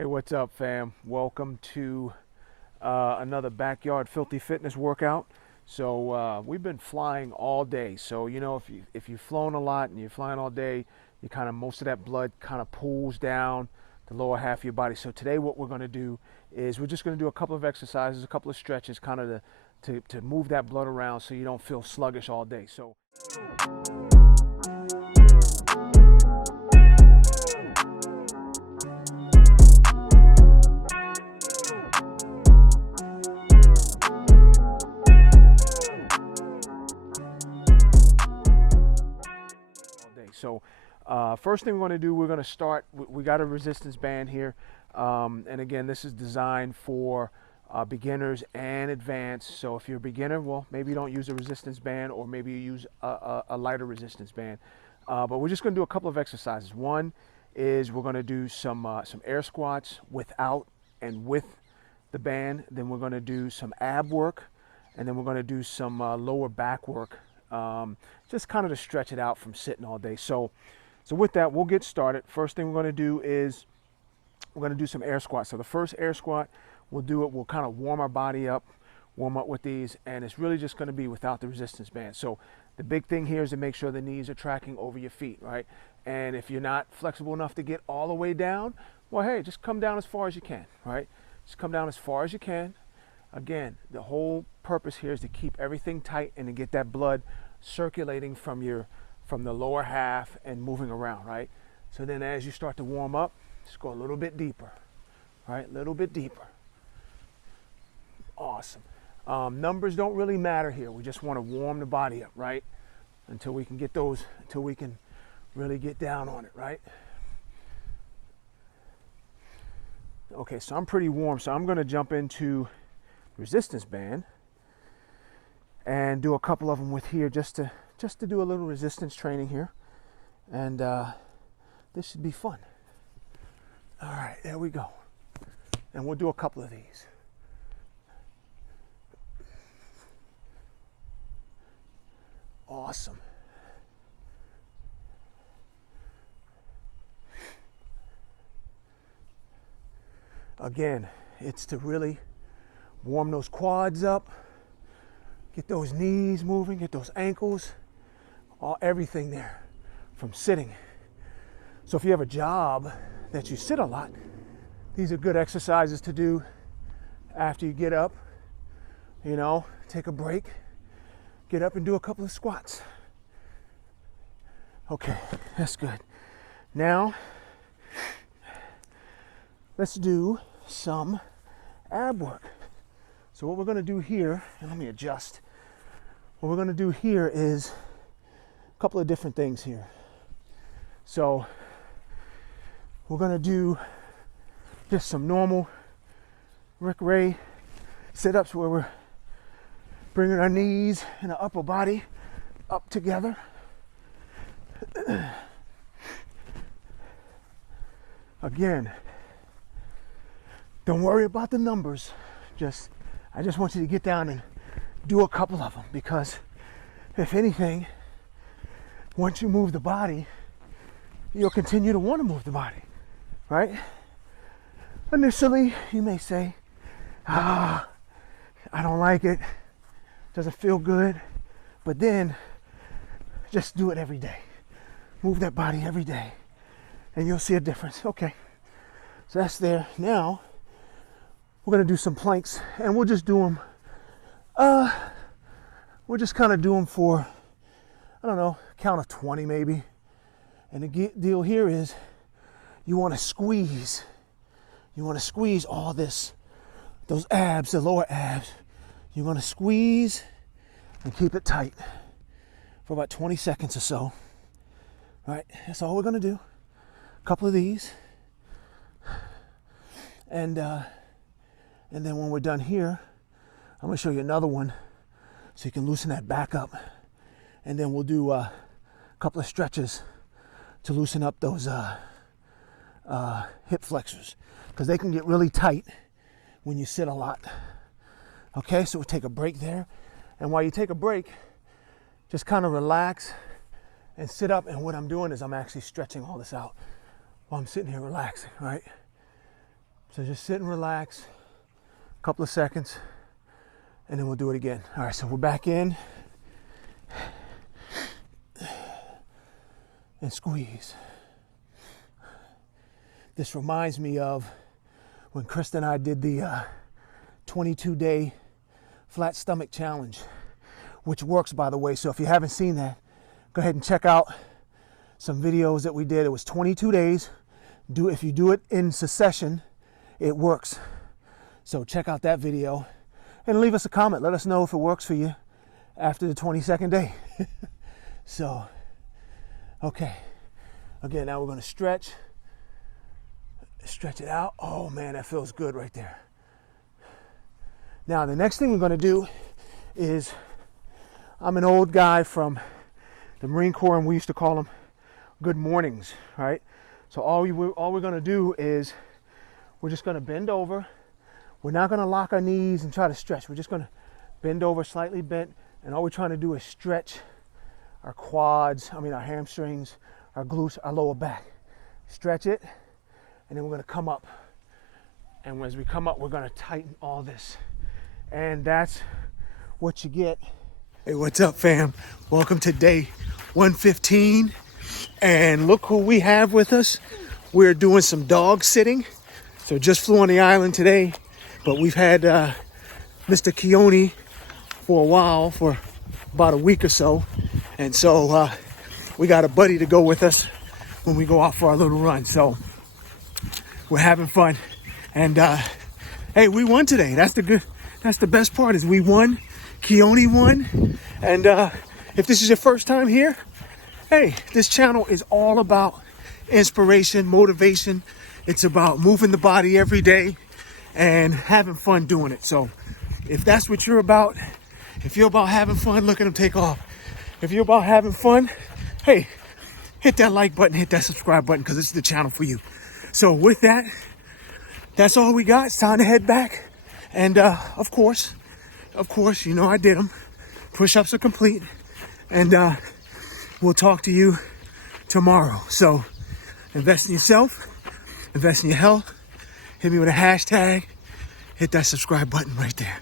Hey, what's up, fam? Welcome to another backyard filthy fitness workout. So we've been flying all day. So if you've flown a lot and you're flying all day, you kind of most of that blood kind of pools down the lower half of your body. So today, what we're going to do is we're just going to do a couple of exercises, a couple of stretches, kind of to move that blood around so you don't feel sluggish all day. So. So first thing we're going to do, we're going to start, we got a resistance band here. And again, this is designed for beginners and advanced. So if you're a beginner, well, maybe you don't use a resistance band, or maybe you use a lighter resistance band. But we're just going to do a couple of exercises. One is we're going to do some air squats without and with the band. Then we're going to do some ab work, and then we're going to do some lower back work. Just kind of to stretch it out from sitting all day. So with that, we'll get started. First thing we're going to do is we're going to do some air squats. So the first air squat, we'll kind of warm our body up, warm up with these, and it's really just going to be without the resistance band. So the big thing here is to make sure the knees are tracking over your feet, right? And if you're not flexible enough to get all the way down, well, hey, just come down as far as you can, right? Just come down as far as you can. Again, the whole purpose here is to keep everything tight and to get that blood circulating from the lower half and moving around, right? So then as you start to warm up, just go a little bit deeper, right? A little bit deeper. Awesome. Numbers don't really matter here. We just want to warm the body up, right? Until we can get those, until we can really get down on it, right? Okay, so I'm pretty warm, so I'm going to jump into resistance band and do a couple of them with here just to do a little resistance training here, and this should be fun. All right, there we go, and we'll do a couple of these. Awesome. Again, it's to really warm those quads up, get those knees moving, get those ankles, everything there from sitting. So if you have a job that you sit a lot, these are good exercises to do after you get up, take a break, get up and do a couple of squats. Okay, that's good. Now, let's do some ab work. So what we're going to do here, and let me adjust. What we're going to do here is a couple of different things here. So we're going to do just some normal Rick Ray sit-ups where we're bringing our knees and our upper body up together. Again, don't worry about the numbers. I just want you to get down and do a couple of them, because if anything, once you move the body, you'll continue to want to move the body, right? Initially, you may say, I don't like it, doesn't feel good, but then just do it every day. Move that body every day, and you'll see a difference. Okay, so that's there. Now, we're going to do some planks, and we'll just do them, we'll just kind of do them for, I don't know, count of 20 maybe. And the deal here is you want to squeeze all this, those abs, the lower abs. You want to squeeze and keep it tight for about 20 seconds or so. All right, that's all we're going to do. A couple of these. And then when we're done here, I'm going to show you another one so you can loosen that back up. And then we'll do a couple of stretches to loosen up those hip flexors, because they can get really tight when you sit a lot. Okay, so we'll take a break there. And while you take a break, just kind of relax and sit up. And what I'm doing is I'm actually stretching all this out while I'm sitting here relaxing, right? So just sit and relax a couple of seconds, and then we'll do it again. All right, so we're back in. And squeeze. This reminds me of when Krista and I did the 22-day flat stomach challenge, which works, by the way. So if you haven't seen that, go ahead and check out some videos that we did. It was 22 days. If you do it in succession, it works. So check out that video and leave us a comment. Let us know if it works for you after the 22nd day. So, okay. Again, now we're going to stretch it out. Oh man, that feels good right there. Now the next thing we're going to do is, I'm an old guy from the Marine Corps, and we used to call them good mornings, right? So all we're going to do is we're just going to bend over. We're not going to lock our knees and try to stretch. We're just going to bend over, slightly bent, and all we're trying to do is stretch our quads, our hamstrings, our glutes, our lower back. Stretch it, and then we're going to come up. And as we come up, we're going to tighten all this. And that's what you get. Hey, what's up, fam? Welcome to day 115. And look who we have with us. We're doing some dog sitting. So just flew on the island today, but we've had Mr. Keone for a while, for about a week or so. And so we got a buddy to go with us when we go out for our little run. So we're having fun. And hey, we won today. That's the best part, is we won. Keone won. And if this is your first time here, hey, this channel is all about inspiration, motivation. It's about moving the body every day and having fun doing it. So if that's what you're about, if you're about having fun, look at them take off. If you're about having fun, hey, hit that like button, hit that subscribe button, because it's the channel for you. So with that, that's all we got. It's time to head back. And of course, you know I did them. Push-ups are complete. And we'll talk to you tomorrow. So invest in yourself, invest in your health. Hit me with a hashtag. Hit that subscribe button right there.